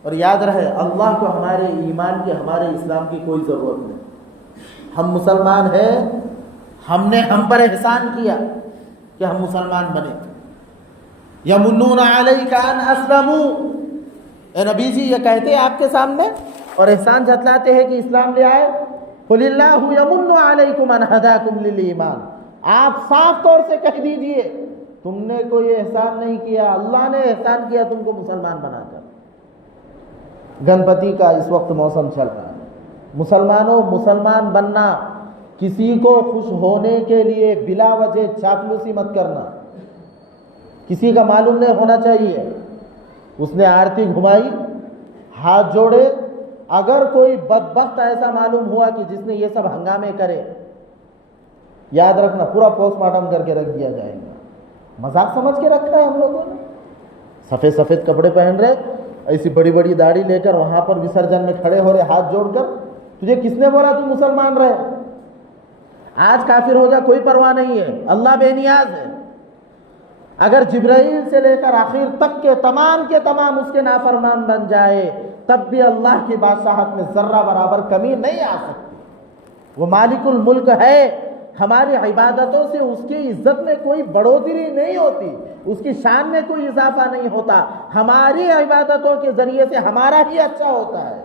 اور یاد رہے اللہ کو ہمارے ایمان کی، ہمارے اسلام کی کوئی ضرورت نہیں۔ ہم مسلمان ہیں، ہم نے ہم پر احسان کیا کہ ہم مسلمان بنے۔ یمنون علیک ان اسلموا، اے نبی جی یہ کہتے ہیں آپ کے سامنے اور احسان جتلاتے ہیں کہ اسلام لے آئے، قل اللہ یمن علیکم ان ہداکم للایمان، آپ صاف طور سے کہہ دیجئے تم نے کوئی احسان نہیں کیا، اللہ نے احسان کیا تم کو مسلمان بنا کر۔ گنپتی کا اس وقت موسم چل رہا ہے، مسلمانوں مسلمان بننا، کسی کو خوش ہونے کے لیے بلا وجہ چاپلوسی مت کرنا، کسی کا معلوم نہیں ہونا چاہیے۔ اس نے آرتی گھمائی، ہاتھ جوڑے، اگر کوئی بدبخت ایسا معلوم ہوا کہ جس نے یہ سب ہنگامے کرے، یاد رکھنا پورا پوسٹ مارٹم کر کے رکھ دیا جائے گا۔ مذاق سمجھ کے رکھا ہے ہم لوگوں نے، سفید سفید کپڑے پہن رہے، ایسی بڑی بڑی داڑھی لے کر وہاں پر وسرجن میں کھڑے ہو رہے ہاتھ جوڑ کر، تجھے کس نے بولا تو مسلمان رہے؟ آج کافر ہو جا کوئی پرواہ نہیں ہے، اللہ بے نیاز ہے۔ اگر جبرائیل سے لے کر آخر تک کے تمام اس کے نافرمان بن جائے، تب بھی اللہ کی بادشاہت میں ذرہ برابر کمی نہیں آ سکتی۔ وہ مالک الملک ہے، ہماری عبادتوں سے اس کی عزت میں کوئی بڑھوتری نہیں ہوتی، اس کی شان میں کوئی اضافہ نہیں ہوتا، ہماری عبادتوں کے ذریعے سے ہمارا ہی اچھا ہوتا ہے،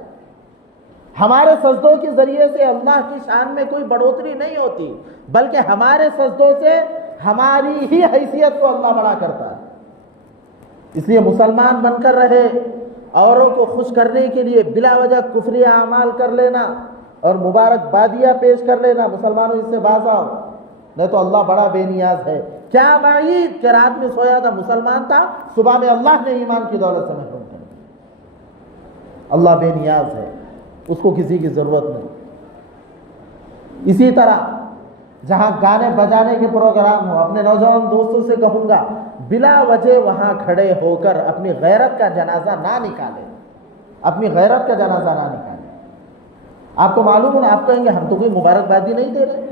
ہمارے سجدوں کے ذریعے سے اللہ کی شان میں کوئی بڑھوتری نہیں ہوتی، بلکہ ہمارے سجدوں سے ہماری ہی حیثیت کو اللہ بڑا کرتا ہے۔ اس لیے مسلمان بن کر رہے، اوروں کو خوش کرنے کے لیے بلا وجہ کفری اعمال کر لینا اور مبارکبادیاں پیش کر لینا، مسلمانوں اس سے باز آؤ، نہیں تو اللہ بڑا بے نیاز ہے۔ کیا بعید کہ رات میں سویا تھا مسلمان تھا، صبح میں اللہ نے ایمان کی دولت سے محروم کر دیا۔ اللہ بے نیاز ہے، اس کو کسی کی ضرورت نہیں۔ اسی طرح جہاں گانے بجانے کے پروگرام ہو، اپنے نوجوان دوستوں سے کہوں گا بلا وجہ وہاں کھڑے ہو کر اپنی غیرت کا جنازہ نہ نکالیں، اپنی غیرت کا جنازہ نہ نکالیں۔ آپ کو معلوم ہے، آپ کہیں گے ہم تو کوئی مبارکبادی نہیں دے رہے،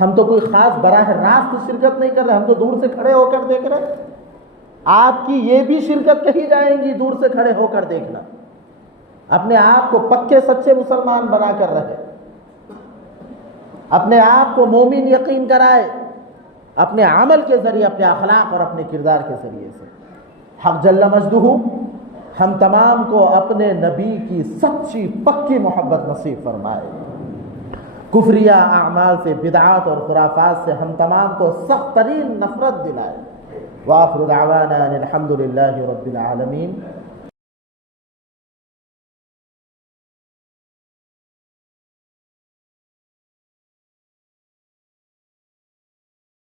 ہم تو کوئی خاص براہ راست شرکت نہیں کر رہے، ہم تو دور سے کھڑے ہو کر دیکھ رہے۔ آپ کی یہ بھی شرکت کہی جائیں گی، دور سے کھڑے ہو کر دیکھنا۔ اپنے آپ کو پکے سچے مسلمان بنا کر رہے، اپنے آپ کو مومن یقین کرائے، اپنے عمل کے ذریعے، اپنے اخلاق اور اپنے کردار کے ذریعے سے۔ حق جل مجدہ ہم تمام کو اپنے نبی کی سچی پکی محبت نصیب فرمائے، کفریہ اعمال سے، بدعات اور خرافات سے ہم تمام کو سخت ترین نفرت دلائے۔ وآخر دعوانا ان الحمد للہ رب العالمین۔